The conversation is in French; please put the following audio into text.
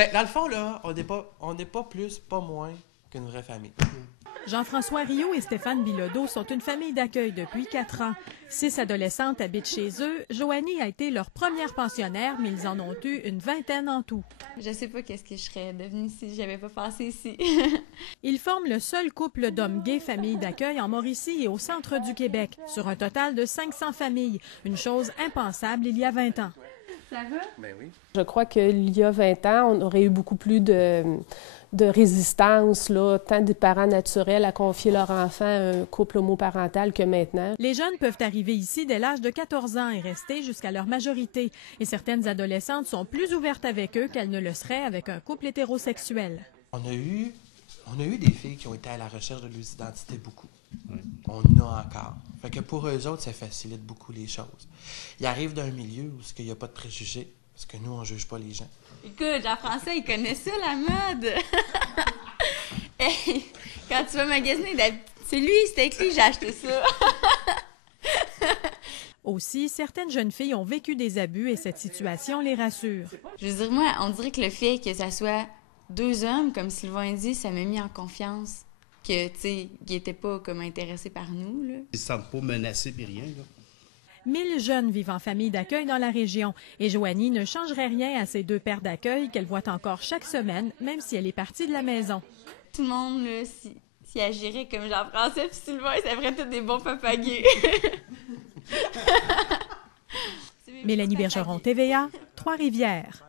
Ben, dans le fond, là, on n'est pas plus, pas moins qu'une vraie famille. Jean-François Rio et Stéphane Bilodeau sont une famille d'accueil depuis 4 ans. 6 adolescentes habitent chez eux. Joanie a été leur première pensionnaire, mais ils en ont eu une vingtaine en tout. Je sais pas qu'est-ce que je serais devenue si j'avais pas passé ici. Ils forment le seul couple d'hommes gays famille d'accueil en Mauricie et au centre du Québec, sur un total de 500 familles, une chose impensable il y a 20 ans. Ça va? Ben oui. Je crois qu'il y a 20 ans, on aurait eu beaucoup plus de résistance, là, tant des parents naturels à confier leur enfant à un couple homoparental que maintenant. Les jeunes peuvent arriver ici dès l'âge de 14 ans et rester jusqu'à leur majorité. Et certaines adolescentes sont plus ouvertes avec eux qu'elles ne le seraient avec un couple hétérosexuel. On a eu des filles qui ont été à la recherche de leur identité beaucoup. On en a encore. Fait que pour eux autres, ça facilite beaucoup les choses. Ils arrivent d'un milieu où il n'y a pas de préjugés, parce que nous, on ne juge pas les gens. Écoute, Jean-François, il connaît ça, la mode! Hey, quand tu vas magasiner, c'est avec lui que j'ai acheté ça! Aussi, certaines jeunes filles ont vécu des abus et cette situation les rassure. Je veux dire, moi, on dirait que le fait que ça soit 2 hommes, comme Sylvain dit, ça m'a mis en confiance. Que, tu sais, qu'ils n'étaient pas comme intéressés par nous, là. Ils ne se sentent pas menacés puis rien, là. 1000 jeunes vivent en famille d'accueil dans la région et Joanie ne changerait rien à ces 2 pères d'accueil qu'elle voit encore chaque semaine, même si elle est partie de la maison. Tout le monde, là, s'y agirait comme Jean-François et Sylvain, ça ferait tous des bons papagés. Mélanie Bergeron, TVA, Trois-Rivières.